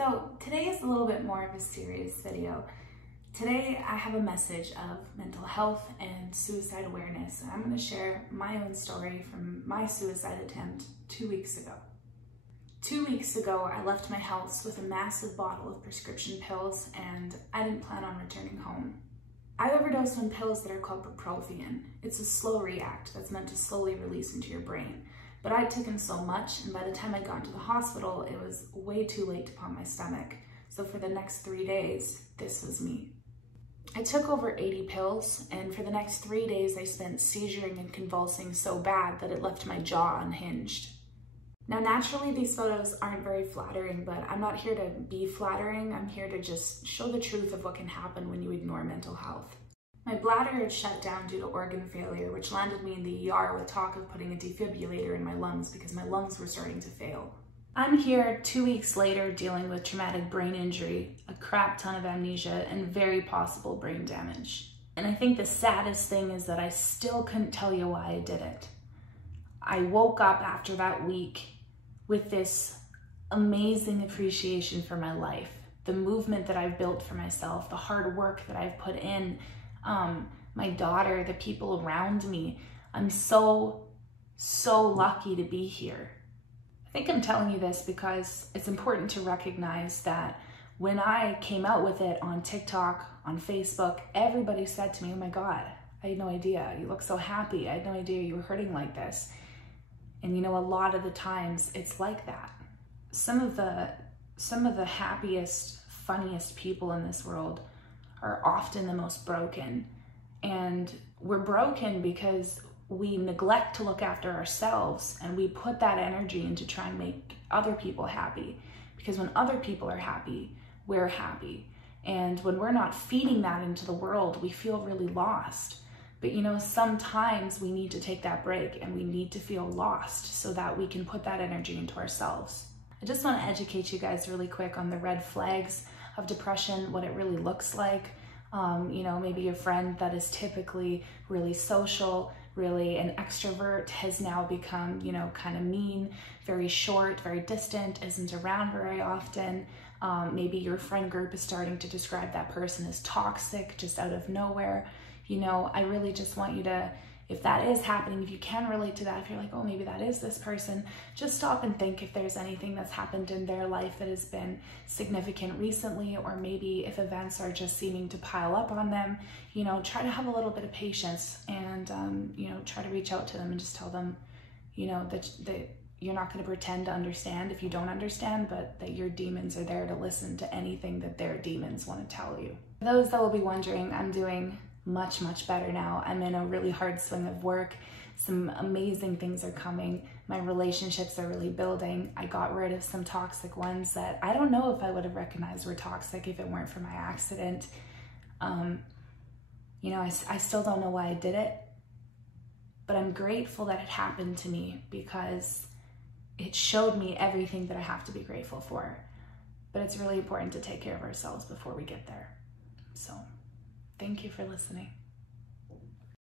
So today is a little bit more of a serious video. Today I have a message of mental health and suicide awareness, and I'm going to share my own story from my suicide attempt 2 weeks ago. 2 weeks ago, I left my house with a massive bottle of prescription pills, and I didn't plan on returning home. I overdosed on pills that are called bupropion. It's a slow react that's meant to slowly release into your brain. But I'd taken so much, and by the time I got to the hospital, it was way too late to pump my stomach. So for the next 3 days, this was me. I took over 80 pills, and for the next 3 days, I spent seizuring and convulsing so bad that it left my jaw unhinged. Now, naturally, these photos aren't very flattering, but I'm not here to be flattering. I'm here to just show the truth of what can happen when you ignore mental health. My bladder had shut down due to organ failure, which landed me in the ER with talk of putting a defibrillator in my lungs because my lungs were starting to fail. I'm here 2 weeks later dealing with traumatic brain injury, a crap ton of amnesia, and very possible brain damage. And I think the saddest thing is that I still couldn't tell you why I did it. I woke up after that week with this amazing appreciation for my life, the movement that I've built for myself, the hard work that I've put in, my daughter, the people around me. I'm so lucky to be here. I think I'm telling you this because it's important to recognize that when I came out with it on TikTok, on Facebook, everybody said to me, "Oh my God, I had no idea. You look so happy. I had no idea you were hurting like this." And you know, a lot of the times it's like that. Some of the happiest, funniest people in this world are often the most broken. And we're broken because we neglect to look after ourselves, and we put that energy into trying to make other people happy. Because when other people are happy, we're happy. And when we're not feeding that into the world, we feel really lost. But you know, sometimes we need to take that break and we need to feel lost so that we can put that energy into ourselves. I just want to educate you guys really quick on the red flags of depression, what it really looks like. You know, maybe your friend that is typically really social, really an extrovert, has now become, you know, kind of mean, very short, very distant, isn't around very often. Maybe your friend group is starting to describe that person as toxic just out of nowhere. You know, I really just want you to, if that is happening, if you can relate to that, if you're like, oh, maybe that is this person, just stop and think if there's anything that's happened in their life that has been significant recently, or maybe if events are just seeming to pile up on them. You know, try to have a little bit of patience and, you know, try to reach out to them and just tell them, you know, that you're not going to pretend to understand if you don't understand, but that your demons are there to listen to anything that their demons want to tell you. For those that will be wondering, I'm doing much better now. I'm in a really hard swing of work. Some amazing things are coming. My relationships are really building. I got rid of some toxic ones that I don't know if I would have recognized were toxic if it weren't for my accident. You know, I still don't know why I did it, but I'm grateful that it happened to me because it showed me everything that I have to be grateful for. But it's really important to take care of ourselves before we get there. So thank you for listening.